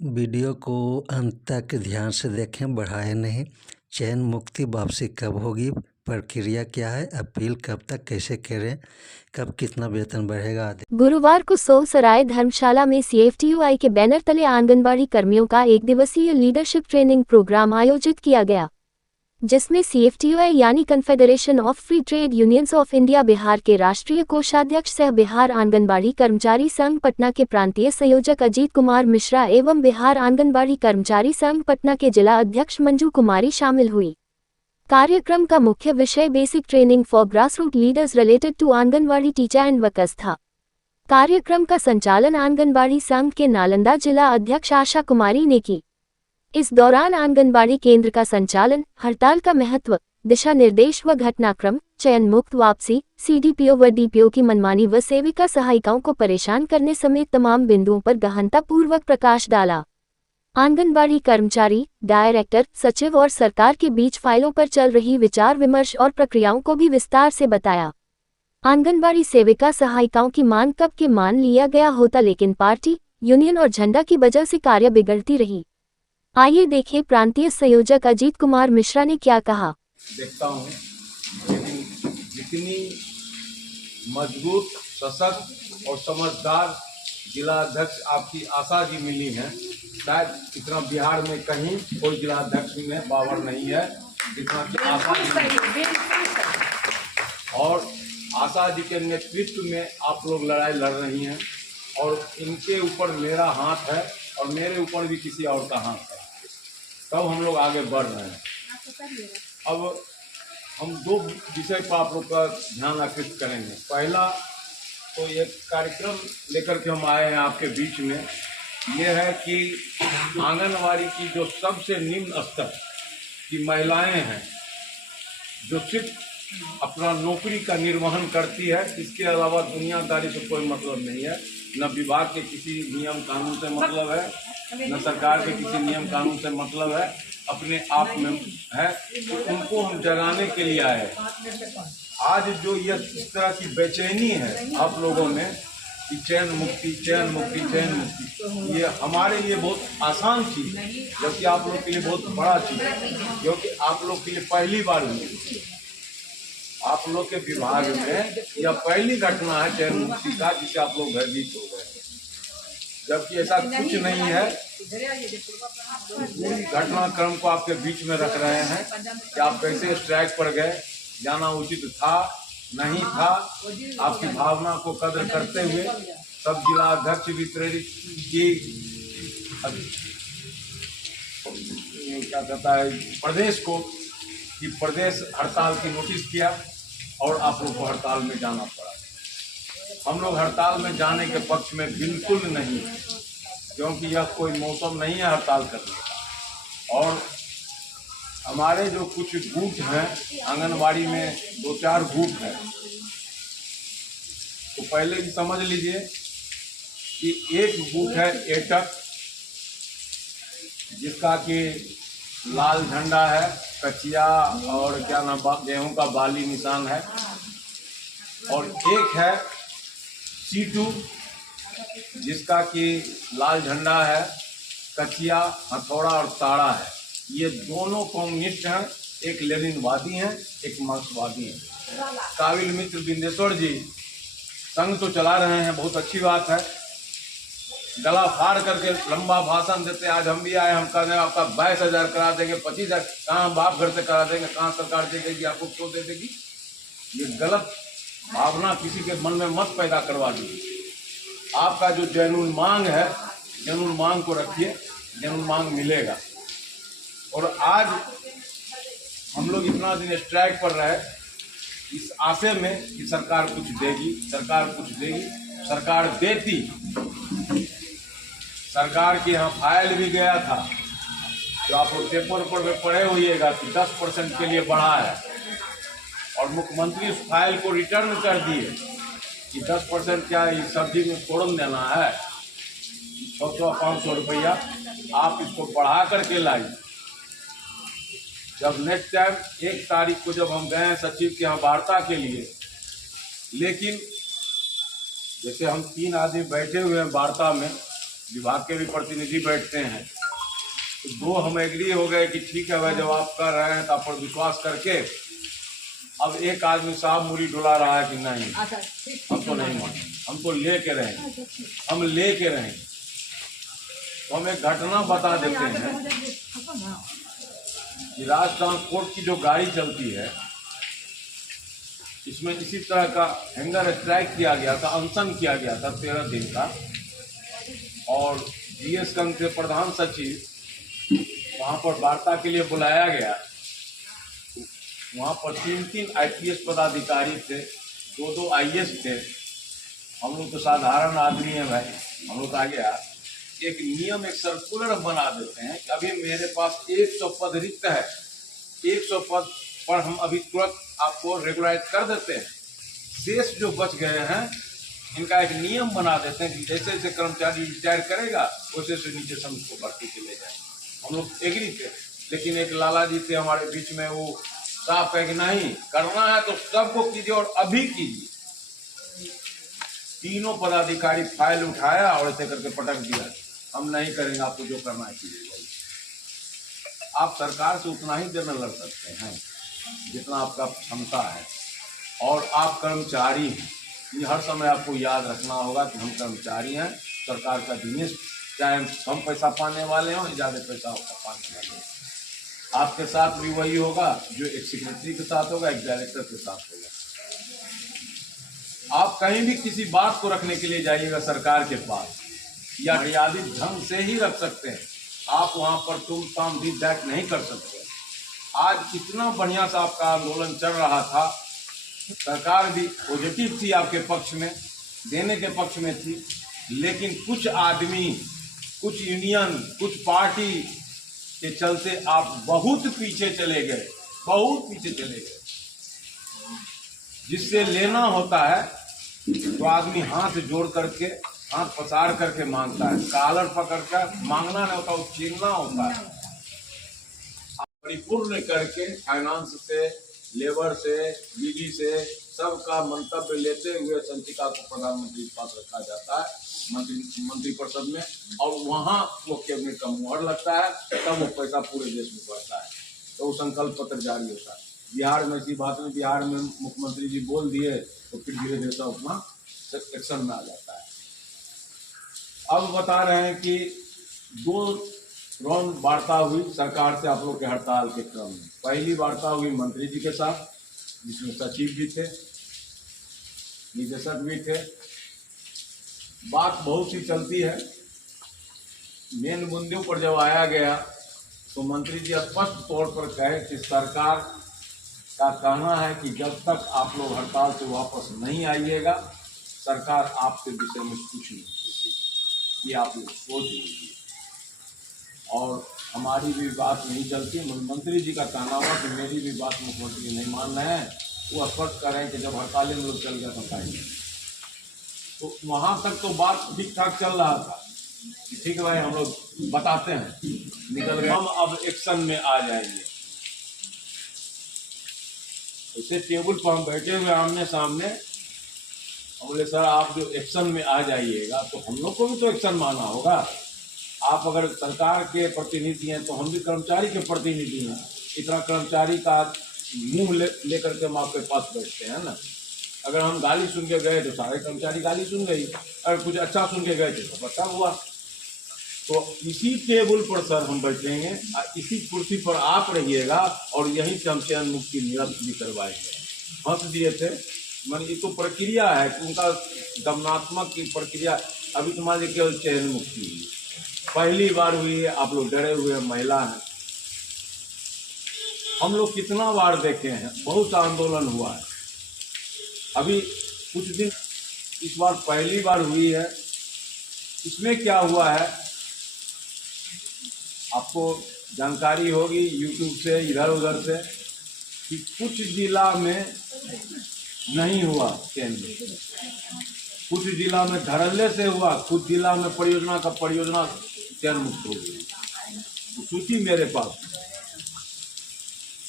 Video को अंत तक ध्यान से देखें, बढ़ाएं नहीं। चयन मुक्ति वापसी कब होगी, प्रक्रिया क्या है, अपील कब तक कैसे करें, कब कितना वेतन बढ़ेगा आदि। गुरुवार को सोहसराय धर्मशाला में CFTUI के बैनर तले आंगनबाड़ी कर्मियों का एक दिवसीय लीडरशिप ट्रेनिंग प्रोग्राम आयोजित किया गया, जिसमें CFTUI यानी confederation of free trade unions of India Bihar के राष्ट्रीय कोषाध्यक्ष सह बिहार आंगनबाड़ी कर्मचारी संघ पटना के प्रांतीय संयोजक अजीत कुमार मिश्रा एवं बिहार आंगनबाड़ी कर्मचारी संघ पटना के जिला अध्यक्ष मंजू कुमारी शामिल हुई। कार्यक्रम का मुख्य विषय basic training for grassroot leaders related to anganwadi teacher and workers था। कार्यक्रम का संचालन आंगनबाड़ी संघ के नालंदा जिला अध्यक्ष आशा कुमारी ने की। इस दौरान आंगनबाड़ी केंद्र का संचालन, हड़ताल का महत्व, दिशा निर्देश व घटनाक्रम, चयन मुक्त वापसी, CDPO व DPO की मनमानी व सेविका सहायिकाओं को परेशान करने समेत तमाम बिंदुओं पर गहनतापूर्वक प्रकाश डाला। आंगनबाड़ी कर्मचारी, डायरेक्टर, सचिव और सरकार के बीच फाइलों पर चल रही विचार विमर्श और प्रक्रियाओं को भी विस्तार से बताया। आंगनबाड़ी सेविका सहायिकाओं की मांग कब के मान लिया गया होता, लेकिन पार्टी, यूनियन और झंडा की वजह से कार्य बिगड़ती रही। आइए देखें प्रांतीय संयोजक अजीत कुमार मिश्रा ने क्या कहा। देखता हूँ, लेकिन जितनी मजबूत, सशक्त और समझदार जिला अध्यक्ष आपकी आशा जी मिली हैं, शायद इतना बिहार में कहीं कोई जिला अध्यक्ष में पावर नहीं है जितना कि आशा जी। और आशा जी के नेतृत्व में आप लोग लड़ाई लड़ रही हैं और इनके ऊपर मेरा हाथ है और मेरे ऊपर भी किसी और का हाथ है, तब हम लोग आगे बढ़ रहे हैं। अब हम दो विषय पर आप लोग का ध्यान आकृष्ट करेंगे। पहला तो एक कार्यक्रम लेकर के हम आए हैं आपके बीच में, ये है कि आंगनवाड़ी की जो सबसे निम्न स्तर की महिलाएं हैं, जो सिर्फ अपना नौकरी का निर्वहन करती है, इसके अलावा दुनियादारी से कोई मतलब नहीं है, न विभाग के किसी नियम कानून से मतलब है, न सरकार के किसी नियम कानून से मतलब है, अपने आप में है। तो उनको हम जगाने के लिए आए। आज जो ये इस तरह की बेचैनी है आप लोगों में कि चयन मुक्ति, चयन मुक्ति, चयन मुक्ति, ये हमारे लिए बहुत आसान चीज है, जबकि आप लोग के लिए बहुत बड़ा चीज है, क्योंकि आप लोग के लिए पहली बार हुई। आप लोग के विभाग में यह पहली घटना है चयन मुक्ति का, जिसे आप लोग भयभीत हो गए, जबकि ऐसा कुछ नहीं है। पूरी घटनाक्रम को आपके बीच में रख रहे हैं कि आप कैसे स्ट्राइक पर गए, जाना उचित था नहीं था, आपकी भावना को कदर करते हुए सब जिला अध्यक्ष भी प्रेरित की, क्या कहता है, प्रदेश को, कि प्रदेश हड़ताल की नोटिस किया और आप लोग को हड़ताल में जाना पड़ा। हम लोग हड़ताल में जाने के पक्ष में बिल्कुल नहीं, क्योंकि यह कोई मौसम नहीं है हड़ताल करने का। और हमारे जो कुछ गुट हैं आंगनबाड़ी में, 2-4 गुट हैं, तो पहले ही समझ लीजिए कि एक गुट है एटक, जिसका कि लाल झंडा है, कचिया और क्या नाम, गेहूं का बाली निशान है। और एक है C2, जिसका कि लाल झंडा है, कचिया, हथौड़ा और ताड़ा है। ये दोनों कम्युनिस्ट हैं, एक लेनिनवादी हैं, एक मार्क्सवादी हैं। काबिल मित्र बिंदेश्वर जी संघ तो चला रहे हैं, बहुत अच्छी बात है, गला फाड़ करके लंबा भाषण देते। आज हम भी आए, हम कह रहे हैं आपका 22,000 करा देंगे, 25,000, कहाँ बाप घर से करा देंगे, कहाँ सरकार दे देगी, आपको क्यों दे देगी। ये गलत भावना किसी के मन में मत पैदा करवा दीजिए। आपका जो जेन्युइन मांग है, जेन्युइन मांग को रखिए, जेन्युइन मांग मिलेगा। और आज हम लोग इतना दिन स्ट्राइक पर रहे इस आशे में कि सरकार कुछ देगी, सरकार कुछ देगी। सरकार देती, सरकार के यहाँ फाइल भी गया था, जो आप लोग पेपर पर पढ़े होइएगा कि 10% के लिए बढ़ा है, और मुख्यमंत्री उस फाइल को रिटर्न कर दिए कि 10% क्या इस सब्जी में फोड़न देना है, 600-500 रुपया आप इसको बढ़ा करके लाइए। जब नेक्स्ट टाइम 1 तारीख को जब हम गए सचिव के यहाँ वार्ता के लिए, लेकिन जैसे हम 3 आदमी बैठे हुए हैं वार्ता में, विभाग के भी प्रतिनिधि बैठते हैं। तो दो हम एग्री हो गए कि ठीक है भाई, जब आप कर रहे हैं तो आप पर विश्वास करके अब एक आदमी साहब मूली डुला रहा है कि नहीं, हम तो नहीं माने, हम तो ले के रहेंगे, हम ले के रहेंगे। तो हम एक घटना बता देते हैं कि राज्य ट्रांसपोर्ट की जो गाड़ी चलती है, इसमें इसी तरह का हैंगर स्ट्राइक किया गया था, अनशन किया गया था 13 दिन का। और जीएस कंग के प्रधान सचिव वहाँ पर वार्ता के लिए बुलाया गया। वहाँ पर 3 आईपीएस पदाधिकारी थे, 2 आईएएस थे। हम लोग तो साधारण आदमी हैं भाई, हम लोग आ गया एक नियम, एक सर्कुलर बना देते हैं कि अभी मेरे पास 100 पद रिक्त है, 100 पद पर हम अभी तुरंत आपको रेगुलाइज कर देते हैं। शेष जो बच गए हैं इनका एक नियम बना देते हैं कि जैसे जैसे कर्मचारी रिटायर करेगा वैसे से नीचे से उसको भर्ती के ले जाए। हम लोग एग्री थे, लेकिन एक लाला जी थे हमारे बीच में, वो साफ कहे कि नहीं, करना है तो सबको कीजिए और अभी कीजिए। तीनों पदाधिकारी फाइल उठाया और ऐसे करके पटक दिया, हम नहीं करेंगे, आपको जो करना है कीजिए। आप सरकार से उतना ही देना लड़ सकते हैं जितना आपका क्षमता है, और आप कर्मचारी हैं। ये हर समय आपको याद रखना होगा कि हम कर्मचारी हैं, सरकार का बिजनेस, चाहे हम कम पैसा पाने वाले हों या ज़्यादा पैसा पाने वाले हों। आपके साथ भी वही होगा जो एक सेक्रेटरी के साथ होगा, एक डायरेक्टर के साथ होगा। आप कहीं भी किसी बात को रखने के लिए जाइएगा सरकार के पास, या मर्यादित ढंग से ही रख सकते हैं। आप वहाँ पर तुम ताम दी बैक नहीं कर सकते। आज इतना बढ़िया सा आपका आंदोलन चल रहा था, सरकार भी पॉजिटिव थी, आपके पक्ष में, देने के पक्ष में थी, लेकिन कुछ आदमी, कुछ यूनियन, कुछ पार्टी के चलते आप बहुत पीछे चले गए, बहुत पीछे चले गए। जिससे लेना होता है तो आदमी हाथ जोड़ करके, हाथ पसार करके मांगता है, कॉलर पकड़ कर मांगना नहीं होता, वो छीनना होता है। परिपूर्ण करके फाइनेंस से, लेबर से, बिजली से सबका मंतव्य लेते हुए संचिका को प्रधानमंत्री के पास रखा जाता है मंत्री परिषद में, और वहाँ वो कैबिनेट का मुहर लगता है, तब वो पैसा पूरे देश में बढ़ता है, तो वो संकल्प पत्र जारी होता है। बिहार में इसी बात में, बिहार में मुख्यमंत्री जी बोल दिए तो फिर धीरे धीरे सब अपना एक्शन में आ जाता है। अब बता रहे हैं कि 2 राउंड वार्ता हुई सरकार से आप लोग के हड़ताल के क्रम में। पहली वार्ता हुई मंत्री जी के साथ, जिसमें सचिव भी थे, निदेशक भी थे। बात बहुत सी चलती है, मेन मुद्दों पर जब आया गया तो मंत्री जी स्पष्ट तौर पर कहे कि सरकार का कहना है कि जब तक आप लोग हड़ताल से वापस नहीं आइएगा, सरकार आपके विषय में कुछ नहीं सोचेगी। ये आप लोग सोच लीजिए। और हमारी भी बात नहीं चलती। मंत्री जी का कहना हुआ कि मेरी भी बात मुख्यमंत्री नहीं मान रहे हैं, वो स्पष्ट कर रहे हैं कि जब हड़ताल में लोग चल गया तो खाएंगे। तो वहाँ तक तो बात ठीक ठाक चल रहा था, ठीक है भाई, हम लोग बताते हैं, निकल गए। हम अब एक्शन में आ जाएंगे। उसे टेबल पर हम बैठे हुए आमने सामने, हम बोले सर आप जो एक्शन में आ जाइएगा तो हम लोग को भी तो एक्शन मानना होगा। आप अगर सरकार के प्रतिनिधि हैं तो हम भी कर्मचारी के प्रतिनिधि हैं। इतना कर्मचारी का मुंह लेकर के हम आपके पास बैठते हैं ना। अगर हम गाली सुन के गए तो सारे कर्मचारी गाली सुन गई, अगर कुछ अच्छा सुन के गए तो अच्छा हुआ। तो इसी टेबल पर सर हम बैठेंगे, इसी कुर्सी पर आप रहिएगा, और यहीं से हम चयन मुक्ति निरस्त भी करवाएंगे। हंस दिए थे, मन ये तो प्रक्रिया है कि उनका दमनात्मक की प्रक्रिया। अभी तुम्हारे केवल चयन मुक्ति हुई, पहली बार हुई है, आप लोग डरे हुए महिला हैं। हम लोग कितना बार देखे हैं, बहुत आंदोलन हुआ है। अभी कुछ दिन, इस बार पहली बार हुई है। इसमें क्या हुआ है आपको जानकारी होगी यूट्यूब से, इधर उधर से, कि कुछ जिला में नहीं हुआ केंद्र, कुछ जिला में धड़ल्ले से हुआ, कुछ जिला में परियोजना चयन मुक्त हो गई। तो सूची मेरे पास।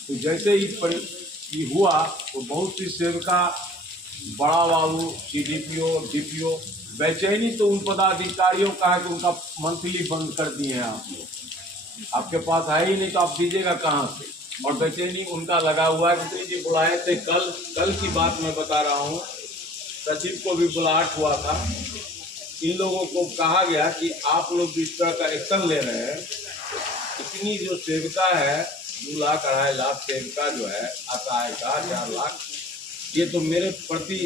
तो जैसे ही हुआ तो बहुत सी सेविका, बड़ा बाबू, CDPO, DPO बेचैनी तो उन पदाधिकारियों का है कि उनका मंथली बंद कर दिए हैं आप लोग। आपके पास है ही नहीं तो आप दीजिएगा कहाँ से? और बेचैनी उनका लगा हुआ है। मंत्री जी बुलाए थे कल की बात मैं बता रहा हूँ, सचिव को भी बुलाहट हुआ था। इन लोगों को कहा गया कि आप लोग जिस तरह का एक्शन ले रहे हैं, इतनी जो सेविका है 2 लाख 2.5 लाख सेविका जो है आता है 4 लाख, ये तो मेरे प्रति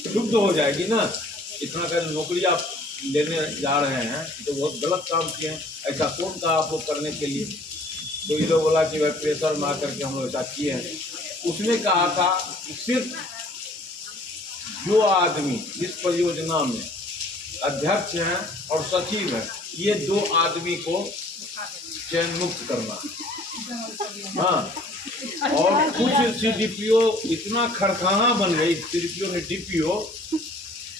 क्षुब्ध हो जाएगी ना। इतना कर नौकरी आप लेने जा रहे हैं तो बहुत गलत काम किए हैं। ऐसा कौन कहा आप लोग करने के लिए? तो ये लोग बोला कि भाई प्रेशर मार करके हम लोग ऐसा किए हैं। उसने कहा था कि सिर्फ जो आदमी जिस परियोजना में अध्यक्ष हैं और सचिव हैं, ये 2 आदमी को चयन मुक्त करना। हाँ, और कुछ सीडीपीओ इतना खड़खाहा बन गई, सीडीपीओ ने डीपीओ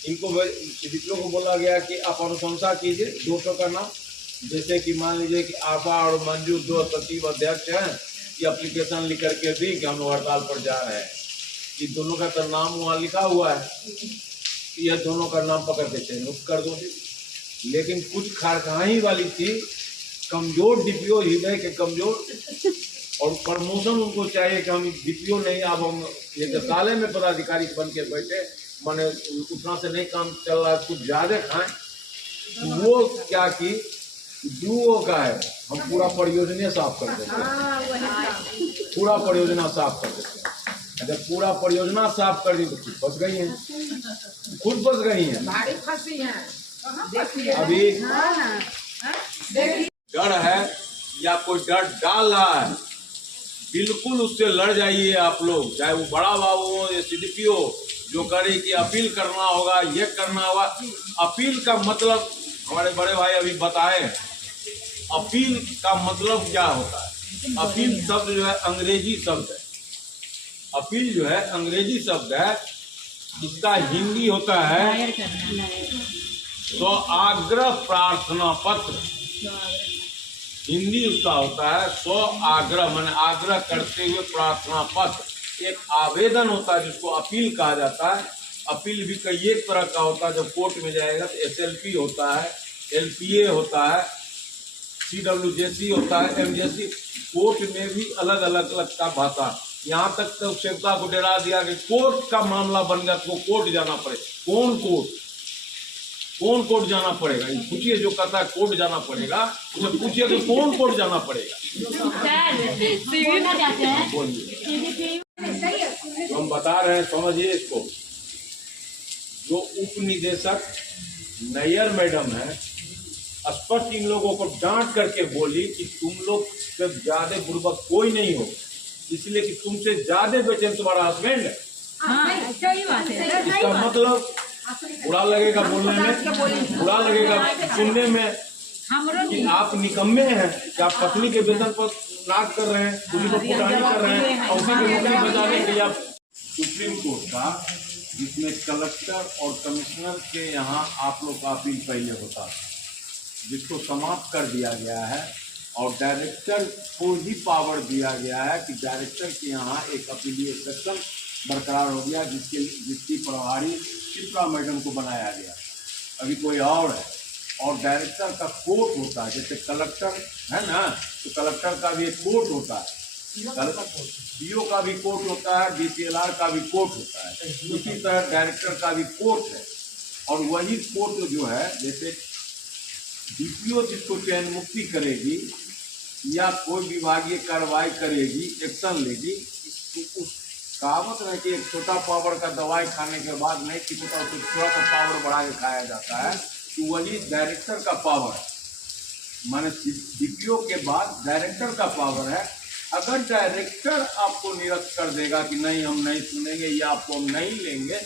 इनको सीडीपीओ को बोला गया कि आप अनुशंसा कीजिए 200 का नाम। जैसे कि मान लीजिए कि आफा और मंजू 2 सचिव अध्यक्ष हैं, ये एप्लीकेशन लिख करके दी कि हम लोग हड़ताल पर जा रहे हैं। ये दोनों का तो नाम वहाँ लिखा हुआ है, ये दोनों का नाम पकड़ के चयन मुक्त कर दो। लेकिन कुछ खड़खाही वाली थी, कमजोर डीपीओ, हृदय के कमजोर, और प्रमोशन उनको चाहिए कि हम डीपीओ नहीं, अब हम ये साले में पदाधिकारी बन के बैठे, माने उतना से नहीं काम चल रहा है, कुछ ज्यादा खाएं। वो क्या की डूओ का है, हम पूरा परियोजना साफ कर देते हैं, पूरा परियोजना साफ कर देते हैं। अगर पूरा परियोजना साफ कर दी तो खुद फंस गई हैं, खुद फंस गई हैं, फंसी हैं। अभी डर है या कोई डर डाल रहा है, बिल्कुल उससे लड़ जाइए आप लोग, चाहे वो बड़ा बाबू हो या सीडीपीओ, जो करे कि अपील करना होगा, ये करना होगा। अपील का मतलब हमारे बड़े भाई अभी बताए, अपील का मतलब क्या होता है? अपील शब्द जो है अंग्रेजी शब्द है। अपील जो है अंग्रेजी शब्द है, इसका हिंदी होता है आग्रह प्रार्थना पत्र। हिंदी उसका होता है आग्रह, माने आग्रह करते हुए प्रार्थना पत्र। एक आवेदन होता है जिसको अपील कहा जाता है। अपील भी कई एक तरह का होता है। जब कोर्ट में जाएगा तो SLP होता है, LPA होता है, CWJC होता है, MJC। कोर्ट में भी अलग अलग का भाषा। यहाँ तक तो सेवका को डरा दिया कि कोर्ट का मामला बन गया तो कोर्ट जाना पड़े। कौन कोर्ट जाना पड़ेगा? पूछिए, जो कहता है कोर्ट जाना पड़ेगा उसे पूछिए कि कौन कोर्ट जाना पड़ेगा। हम बता रहे हैं, समझिए इसको। जो उप निदेशक नैयर मैडम है, स्पष्ट इन लोगों को डांट करके बोली कि तुम लोग से ज्यादा बुर्बक कोई नहीं हो, इसलिए कि तुमसे ज्यादा बेचैन तुम्हारा हस्बैंड है। हाँ, सही बात है। इसका मतलब बुरा लगेगा बोलने में, बुरा लगेगा सुनने में कि आप निकम्मे हैं, कि आप पत्नी के वेतन पर नाक कर रहे हैं, दूसरी को पुरानी कर रहे हैं, और उसी के नौकरी बचाने के लिए आप। सुप्रीम कोर्ट का, जिसमें कलेक्टर और कमिश्नर के यहाँ आप लोग का अपील पहले होता था, जिसको समाप्त कर दिया गया है, और डायरेक्टर को ही पावर दिया गया है कि डायरेक्टर के यहाँ एक अपीलीय सेक्शन बरकरार हो गया, जिसकी प्रभारी चित्रा मैडम को बनाया गया। अभी कोई और है। और डायरेक्टर का कोर्ट होता है, जैसे कलेक्टर है ना, तो कलेक्टर का भी एक कोर्ट होता है, DO का भी कोर्ट होता है, DCLR का भी कोर्ट होता है। उसी तरह डायरेक्टर का भी कोर्ट है। और वही कोर्ट जो है, जैसे DPO जिसको चयन मुक्ति करेगी या कोई विभागीय कार्रवाई करेगी, एक्शन लेगी, तो उस कहावत है कि एक छोटा पावर का दवाई खाने के बाद नहीं कि थोड़ा सा पावर बढ़ा के खाया जाता है, तो वही डायरेक्टर का पावर है। माने DPO के बाद डायरेक्टर का पावर है। अगर डायरेक्टर आपको निरस्त कर देगा कि नहीं हम नहीं सुनेंगे या आपको हम नहीं लेंगे,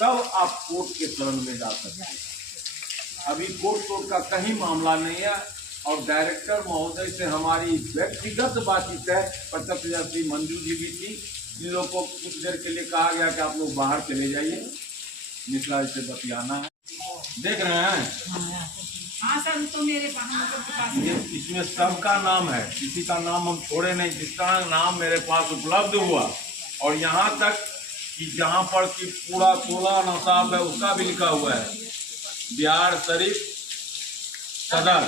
तब आप कोर्ट के शरण में जा सकते हैं। अभी कोर्ट का कहीं मामला नहीं है। और डायरेक्टर महोदय से हमारी व्यक्तिगत बातचीत है। प्रत्यक्ष श्री मंजू जी भी थी। इन लोग को कुछ देर के लिए कहा गया कि आप लोग बाहर चले जाइए, मिश्रा जी से बतियाना है। देख रहे हैं? हाँ सर, तो मेरे पास इसमें सबका नाम है, किसी का नाम हम छोड़े नहीं। जिसका नाम मेरे पास उपलब्ध हुआ, और यहाँ तक कि जहाँ पर कि पूरा सोलह नसाब है उसका भी लिखा हुआ है। बिहार शरीफ, सदर,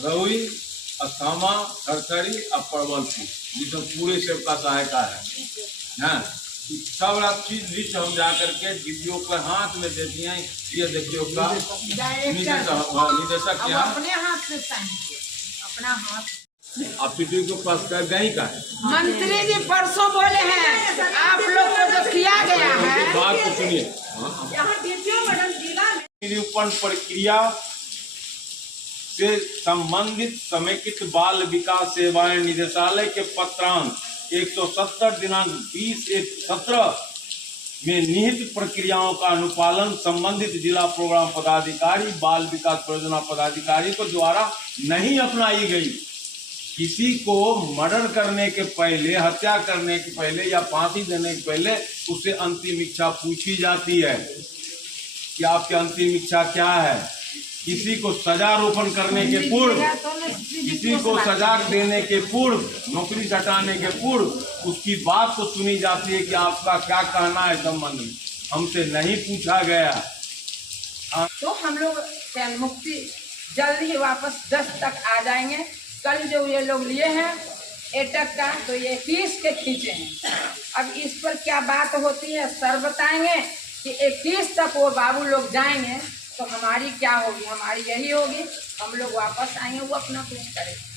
रहुई, अस्थामा, खरखरी और परवलपुर, जिसमें पूरे सेवका सहायता है। सब चीज लिस्ट हम जा करके वीडियो के हाथ में देती हैं। ये देखिए उसका निदेशक यहाँ अपने हाथ से साइन किए, अपना हाथ। आप पीटी के पास गई का है। मंत्री जी परसों बोले हैं आप लोग को जो किया गया है। बात को सुनिए। निरूपण प्रक्रिया से संबंधित समेकित बाल विकास सेवाएं निदेशालय के पत्रांक 170 दिनांक 20/1/17 में निहित प्रक्रियाओं का अनुपालन संबंधित जिला प्रोग्राम पदाधिकारी, बाल विकास परियोजना पदाधिकारी को द्वारा नहीं अपनाई गई। किसी को मर्डर करने के पहले, हत्या करने के पहले या फांसी देने के पहले उससे अंतिम इच्छा पूछी जाती है कि आपकी अंतिम इच्छा क्या है। किसी को सजारोपण करने के पूर्व, किसी को सजा देने के पूर्व, नौकरी से हटाने के पूर्व उसकी बात को सुनी जाती है कि आपका क्या कहना है संबंध में। हमसे नहीं पूछा गया। तो हम लोग चैन मुक्ति जल्दी ही वापस 10 तक आ जाएंगे। कल जो ये लोग लिए हैं एटक का, तो ये 21 के खींचे हैं। अब इस पर क्या बात होती है सर बताएंगे कि 21 तक वो बाबू लोग जाएंगे तो हमारी क्या होगी। हमारी यही होगी, हम लोग वापस आएंगे, वो अपना कुछ करेंगे।